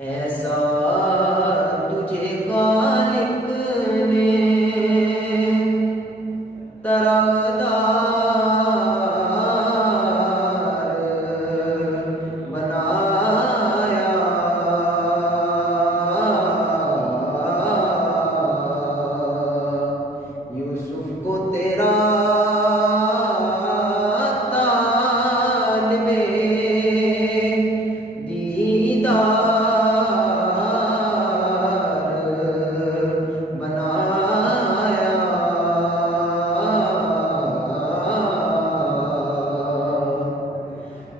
ऐसा तुझे खालिक ने तरादार बनाया। यूसुफ को तेरा तालिबे दीदार बनाया।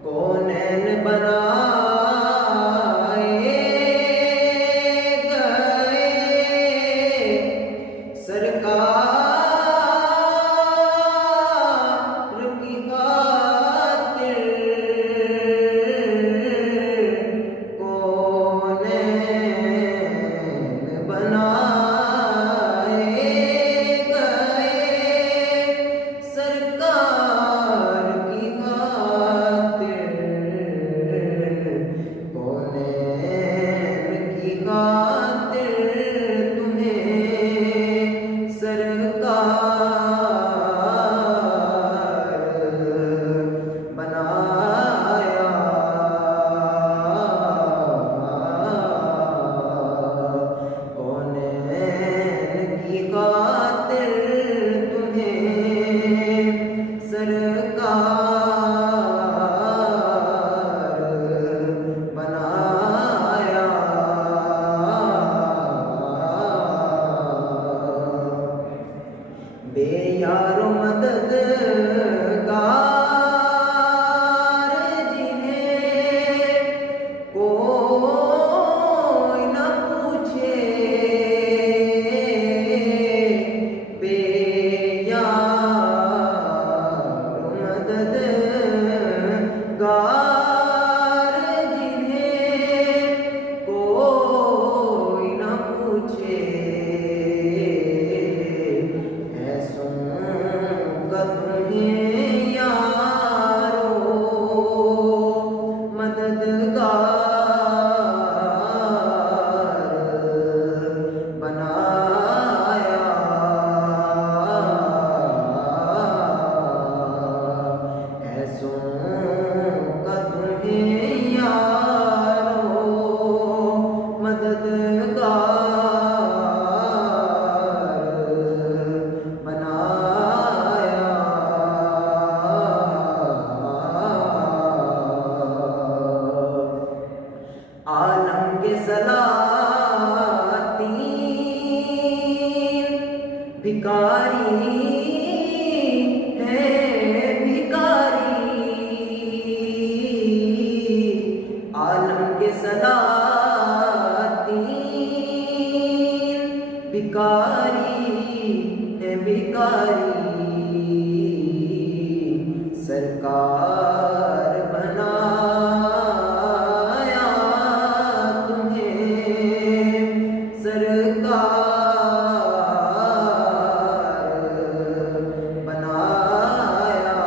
कौनैन बनाए गए सरकार की खातिर। कौनैन बनाए गए सरकार की खातिर। कौनैन की खातिर तुम्हें सरकार बनाया। कौनैन की खातिर तुम्हें सरकार बनाया। बेयारो मददगार जिन्हें कोई न पूछे। बेयारो मददगार जिन्हें कोई न पूछे। ऐसों का तुम्हें यारो मददगार बनाया। ऐसों का तुम्हें यारो मददगार बनाया। आलम के सलातीन भिकारी है भिकारी। आलम के सलातीन भिकारी है भिकारी। सरकार बनाया तुम्हें सरकार बनाया।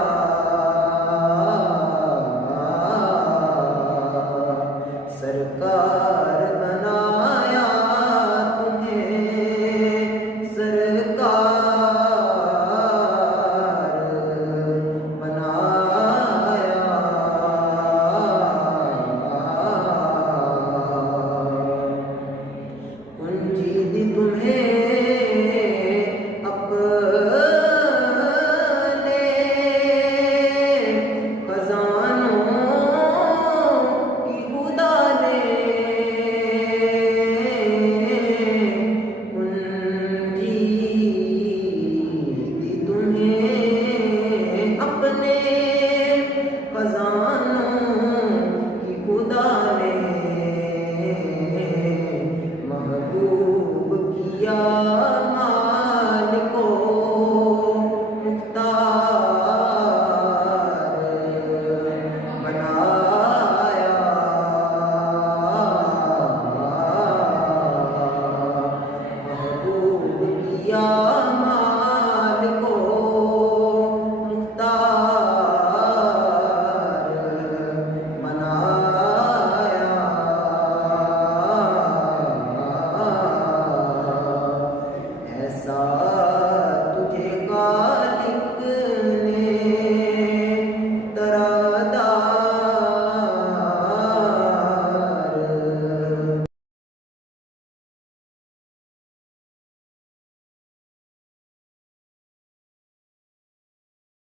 सरकार बनाया तुम्हें सरकार बनाया। कुंजी दी तुम्हें अपने खजानों की खुदा ने।